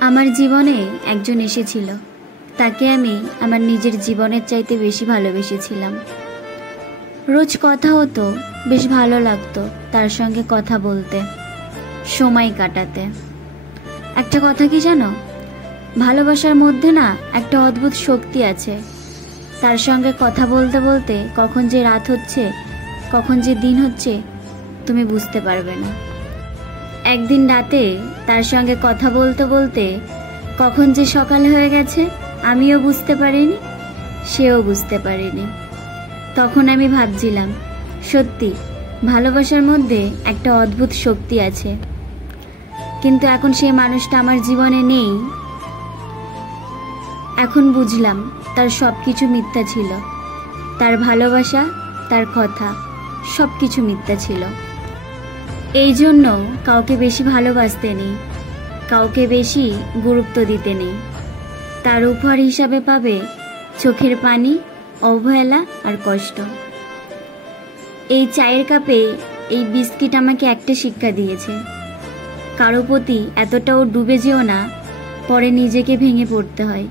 আমার জীবনে একজন এসেছিল, তাকে আমি আমার নিজের জীবনের চাইতে বেশি ভালোবেসেছিলাম। রোজ কথা হতো, বেশ ভালো লাগতো তার সঙ্গে কথা বলতে, সময় কাটাতে। একটা কথা কি জানো, ভালোবাসার মধ্যে না একটা অদ্ভুত শক্তি আছে। তার সঙ্গে কথা বলতে বলতে কখন যে রাত হচ্ছে, কখন যে দিন হচ্ছে তুমি বুঝতে পারবে না। একদিন রাতে তার সঙ্গে কথা বলতে বলতে কখন যে সকাল হয়ে গেছে আমিও বুঝতে পারিনি, সেও বুঝতে পারেনি। তখন আমি ভাবছিলাম, সত্যি ভালোবাসার মধ্যে একটা অদ্ভুত শক্তি আছে। কিন্তু এখন সেই মানুষটা আমার জীবনে নেই। এখন বুঝলাম তার সব কিছু মিথ্যা ছিল। তার ভালোবাসা, তার কথা, সব কিছু মিথ্যা ছিল। এই জন্য কাউকে বেশি ভালোবাসতে নেই, কাউকে বেশি গুরুত্ব দিতে নেই। তার উপহার হিসাবে পাবে চোখের পানি, অবহেলা আর কষ্ট। এই চায়ের কাপে এই বিস্কিট আমাকে একটা শিক্ষা দিয়েছে, কারো প্রতি এতটাও ডুবে যেও না, পরে নিজেকে ভেঙে পড়তে হয়।